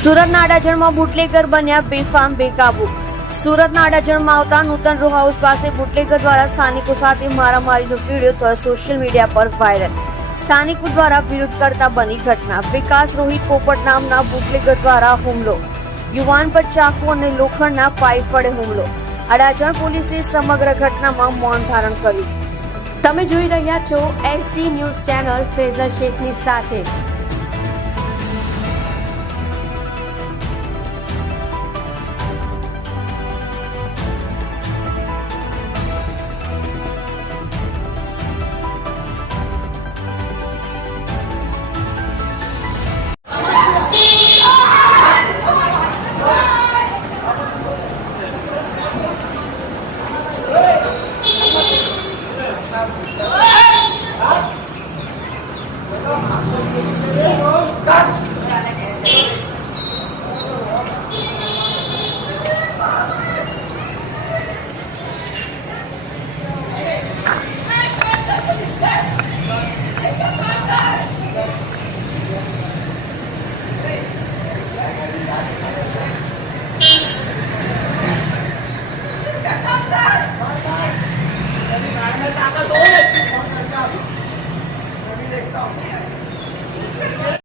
સુરતના અડાજણમાં બુટલેગર બન્યા બેફામ બેકાબુ। સુરતના અડાજણમાં આવતા નૂતન રો હાઉસ પાસે બુટલેગર દ્વારા સ્થાનિકો સાથે મારામારીનો વિડીયો થયો સોશિયલ મીડિયા પર વાયરલ। સ્થાનિકો દ્વારા વિરોધ કરતા બની ઘટના। વિકાસ રોહિત પોપટ નામના બુટલેગર દ્વારા હુમલો। યુવાન પર ચાકુ અને લોખંડના પાઇપ વડે હુમલો। અડાજણ પોલીસે સમગ્ર ઘટનામાં મૌન ધારણ કર્યું। તમે જોઈ રહ્યા છો SD ન્યૂઝ ચેનલ ફેઝલ શેખની સાથે।